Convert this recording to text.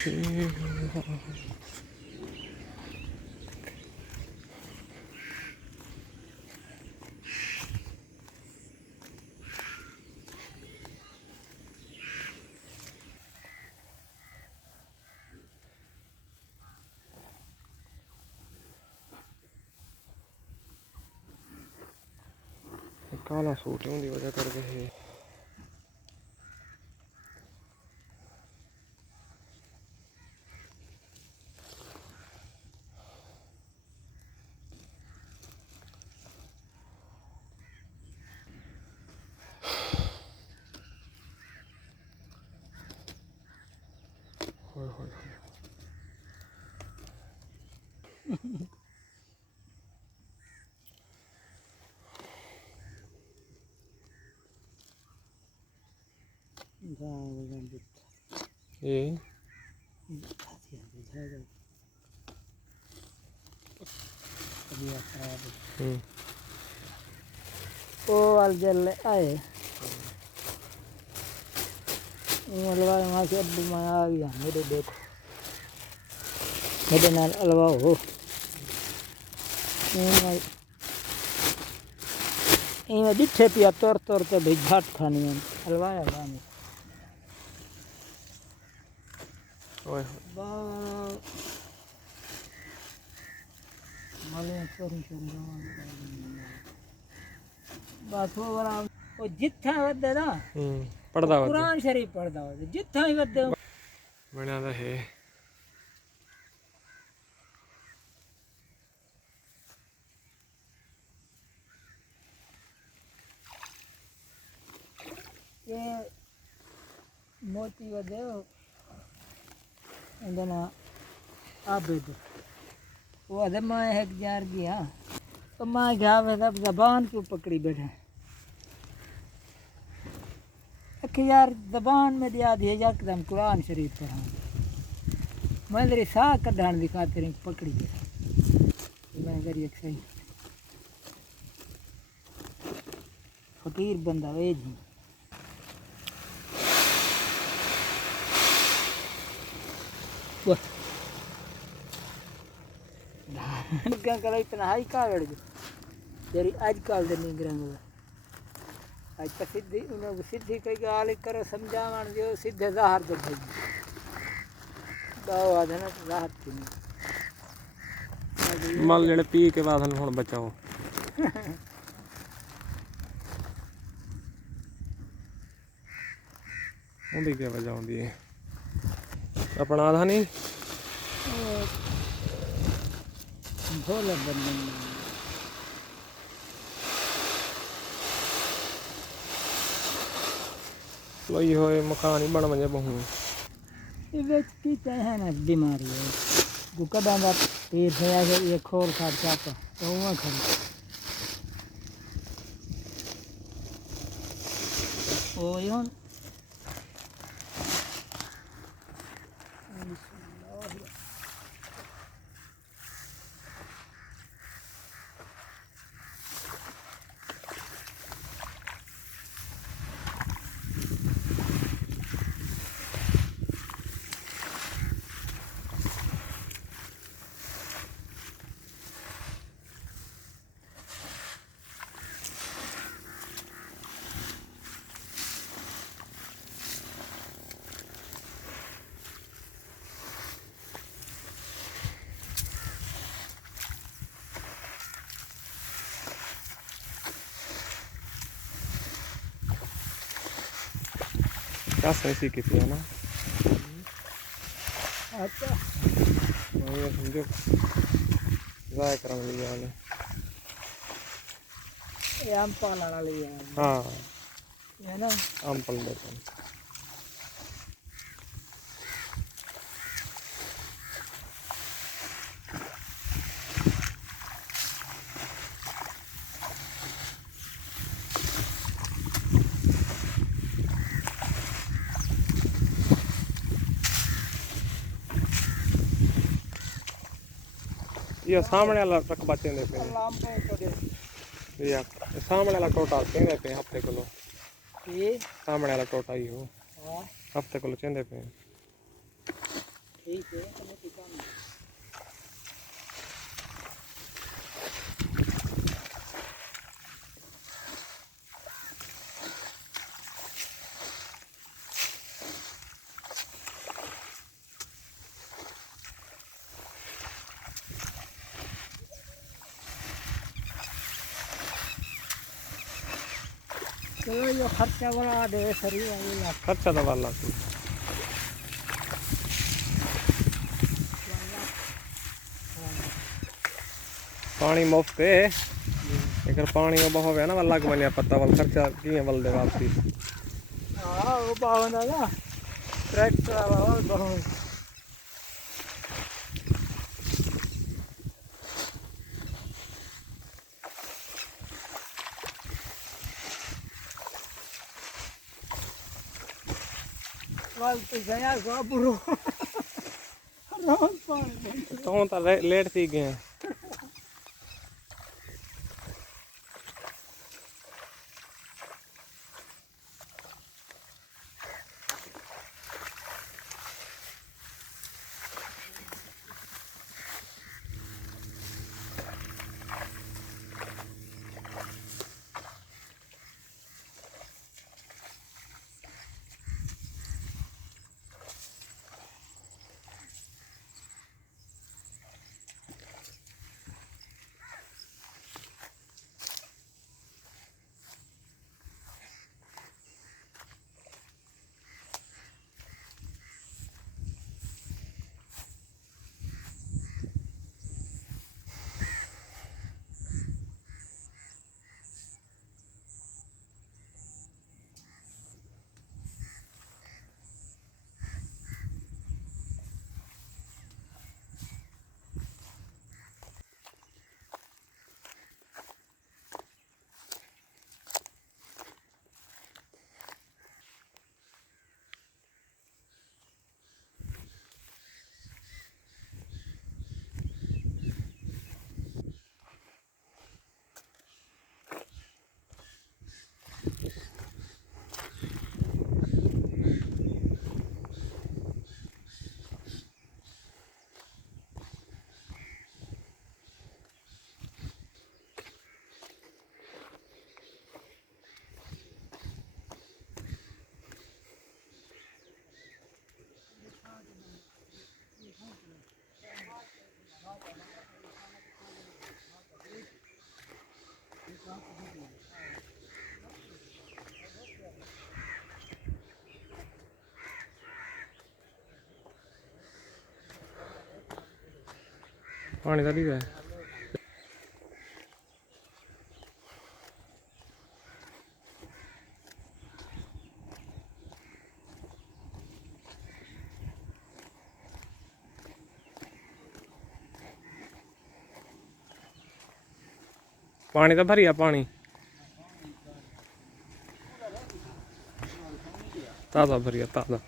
काला सूट होने की वजह करके है। ये ओ जल आए अलवा वहाँ से अब मैं आ गया। मेरे देखो मेरे नाल अलवा हो इमें दिखे पिया तोड़ तोड़ के भाई घाट खानी है अलवाया लाने बस वो बड़ा वो जिथा वदे ना पढ़दा वदे कुरान शरीफ पढ़दा वदे जिथा ही वदे बना दा है। ये मोती वदे इंदना आबिद वो अदे मैं एक जार गया तो मैं गया वैसा जबान क्यों पकड़ी बैठे यार जबान में दिया दिए एकदम कुरान शरीफ पढ़ा मैं तेरी साह कढ़ान दिखा तेरी पकड़ी बैठा मैं करी एक सही फकीर बंदा वे जी क्या करा इतना हाई का लड़ जो तेरी आजकल दे नहीं ग्रंग आज तक सीधी उन्हें सीधी कई गाल करो समझावन जो सीधे ज़ाहर दे भाई दाव आधे ना राहत की नहीं माल जेड़े पी के बाद हम हुण बचाओ उनकी क्या वजह होती है अपना आधा नहीं भोले बंदे लोई होए मकान ही बन वजे बहु ये की है ना बीमारी है गुकड़ा दा पेट है ये खोल खा चाटा तो वहां खड़ी ओ योन क्या सही की थी ना अच्छा ये समझो जाया करने लिया वाले ये आम पाला वाली है हाँ है ना आम पल देते हैं ये सामने वाला रकबा चेंदे पे ये सामने वाला टोटा चेंदे पे हफ्ते किलो ये सामने वाला टोटा ही हो हां हफ्ते किलो चेंदे पे ठीक है कमेटी काम चलो ये खर्चा बड़ा दे सरी वाली खर्चा तो वाला सी पानी मुफ्त है लेकिन पानी वो बहुत है ना वाला को मैंने पता वाला खर्चा किए वाल दे वापसी हाँ वो पावन है ना ट्रैक्टर वाला बहुत वाल तो गया बाबू तो लेट थी गए पानी का है पानी तो भरिया पानी ताज़ा भरिया ताज़ा